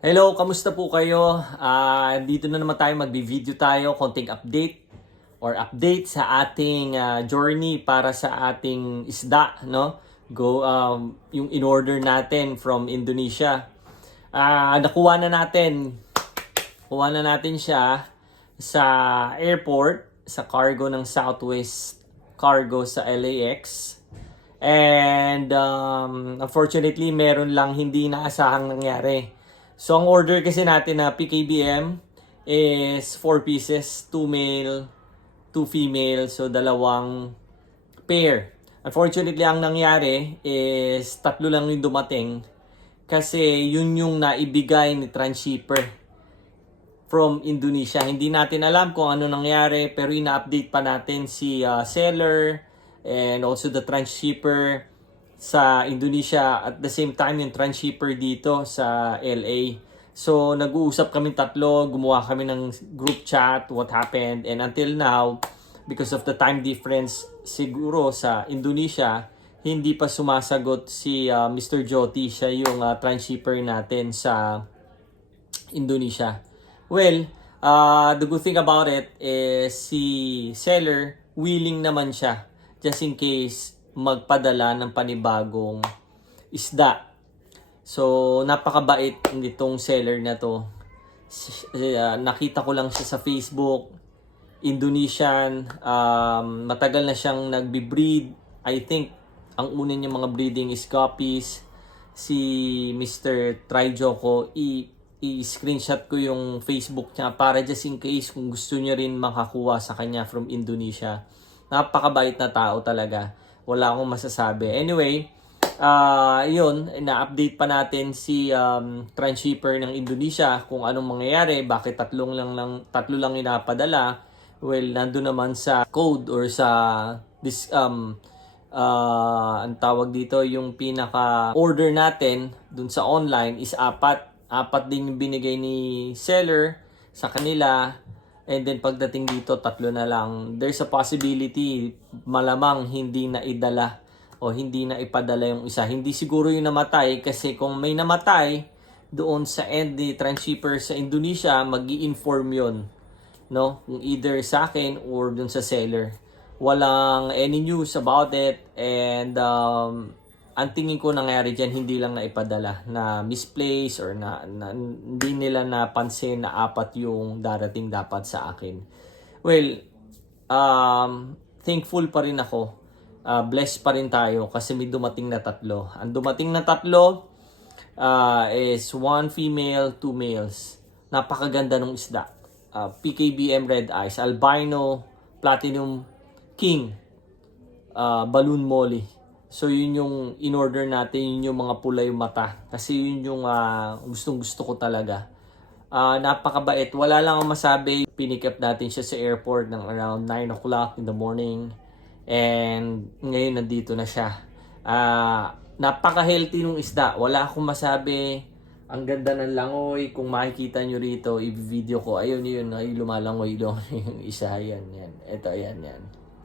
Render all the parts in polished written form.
Hello, kamusta po kayo? Dito na naman tayo, magbi-video tayo, konting update sa ating journey para sa ating isda, no? Yung in-order natin from Indonesia. Kuha na natin siya sa airport, sa cargo ng Southwest Cargo sa LAX. And unfortunately, meron lang hindi naasahang nangyari. So, ang order kasi natin na PKBM is 4 pieces, 2 male, 2 female, so dalawang pair. Unfortunately, ang nangyari is tatlo lang yung dumating kasi yun yung naibigay ni transshipper from Indonesia. Hindi natin alam kung ano nangyari pero ina-update pa natin si seller and also the transshipper sa Indonesia at the same time yung transshipper dito sa LA. So nag-uusap kami tatlo, gumawa kami ng group chat, what happened, and until now because of the time difference siguro sa Indonesia, hindi pa sumasagot si Mr. Joti, siya yung transshipper natin sa Indonesia. Well, the good thing about it is si seller willing naman siya just in case magpadala ng panibagong isda. So, napakabait nitong seller na to. Nakita ko lang siya sa Facebook. Indonesian. Matagal na siyang nagbi-breed. I think, ang una niya mga breeding is guppies. Si Mr. Trijoko, i-screenshot ko yung Facebook niya para just in case kung gusto niyo rin makakuha sa kanya from Indonesia. Napakabait na tao talaga. Wala akong masasabi. Anyway, yun, na-update pa natin si transshipper ng Indonesia kung anong mangyayari, bakit tatlo lang inapadala. Well, nandun naman sa code or sa ang tawag dito, yung pinaka order natin dun sa online is apat din yung binigay ni seller sa kanila. And then pagdating dito, tatlo na lang. There's a possibility, malamang hindi na idala o hindi na ipadala yung isa. Hindi siguro yung namatay kasi kung may namatay doon sa end ni transshipper sa Indonesia, mag-i-inform yun. No? Kung either sa akin or dun sa seller. Walang any news about it and ang tingin ko nangyari dyan, hindi lang na ipadala, na misplace or na hindi nila napansin na apat yung darating dapat sa akin. Well, thankful pa rin ako. Blessed pa rin tayo kasi may dumating na tatlo. Ang dumating na tatlo is 1 female, 2 males. Napakaganda ng isda. PKBM Red Eyes, Albino, Platinum King, Balloon Molly. So yun yung in-order natin, yun yung mga pula yung mata. Kasi yun yung gustong-gusto ko talaga. Napakabait. Wala lang akong masabi. Pinick up natin siya sa airport ng around 9 o'clock in the morning. And ngayon nandito na siya. Napaka-healthy nung isda. Wala akong masabi. Ang ganda ng langoy. Kung makikita nyo rito, i-video ko. Ayun yun. Ay, lumalangoy doon. Yung isa. Yan. Ito, yan.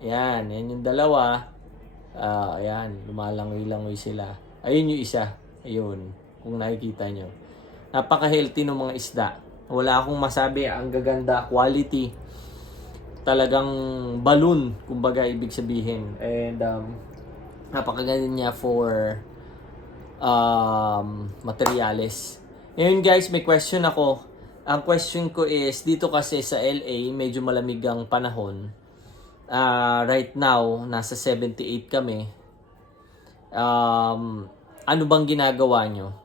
Yan yung dalawa. Ayan, lumalangoy-langoy sila. Ayun yung isa. Ayun, kung nakikita nyo. Napaka-healthy ng mga isda. Wala akong masabi. Ang gaganda, quality. Talagang balloon, kumbaga ibig sabihin. And napakaganda niya for materials. Ngayon guys, may question ako. Ang question ko is, dito kasi sa LA, medyo malamig ang panahon. Right now, nasa 78 kami. Ano bang ginagawa nyo?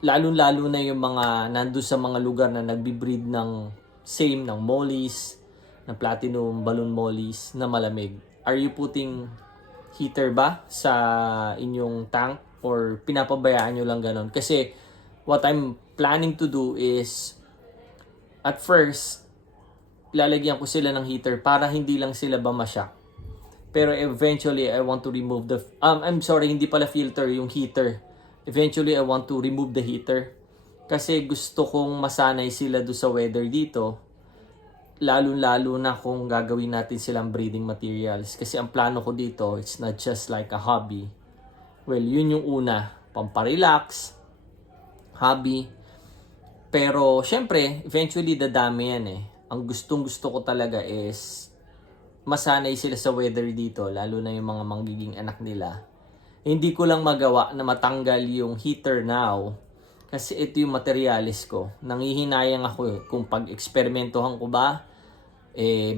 Lalo-lalo na yung mga nando sa mga lugar na nagbi-breed ng same, ng mollies, ng platinum balloon mollies na malamig. Are you putting heater ba sa inyong tank or pinapabayaan nyo lang ganon? Kasi what I'm planning to do is at first, lalagyan ko sila ng heater para hindi lang sila bamasyak. Pero eventually, I want to remove the... hindi pala filter, yung heater. Eventually, I want to remove the heater. Kasi gusto kong masanay sila do sa weather dito. Lalo-lalo na kung gagawin natin silang breeding materials. Kasi ang plano ko dito, it's not just like a hobby. Well, yun yung una. Pamparelax, hobby. Pero, syempre, eventually dadami yan eh. Ang gustong gusto ko talaga is masanay sila sa weather dito, lalo na yung mga manggiging anak nila. Hindi ko lang magawa na matanggal yung heater now kasi ito yung materialis ko. Nangihinayang ako eh, kung pag-eksperimentohan ko ba,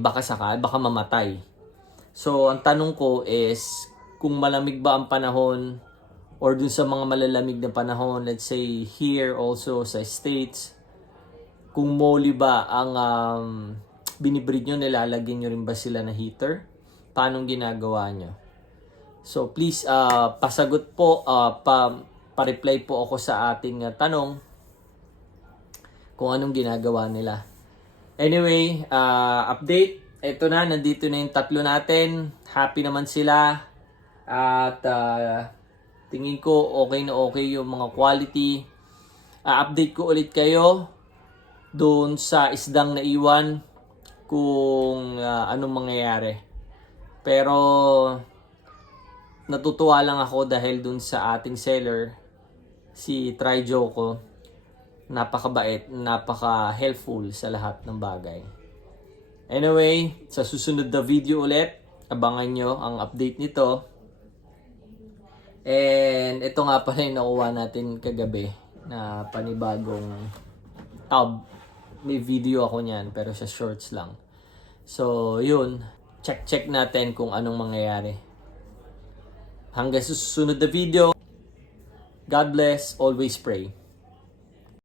baka mamatay. So, ang tanong ko is, kung malamig ba ang panahon or dun sa mga malalamig na panahon, let's say here also sa States, kung molly ba ang binibreed nyo, nilalagyan nyo rin ba sila na heater? Paano ginagawa nyo? So please, pasagot po, pa-reply po ako sa ating tanong kung anong ginagawa nila. Anyway, update. Ito na, nandito na yung tatlo natin. Happy naman sila. At tingin ko okay na okay yung mga quality. Update ko ulit kayo doon sa isdang naiwan kung anong mangyayari. Pero natutuwa lang ako dahil doon sa ating seller, si Trijoko, napakabait, napaka-helpful sa lahat ng bagay. Anyway, sa susunod na video ulit, abangan nyo ang update nito. And ito nga pala yung nakuha natin kagabi na panibagong tub. May video ako niyan pero sa shorts lang. So, yun. Check natin kung anong mangyayari. Hanggang sa susunod na video. God bless. Always pray.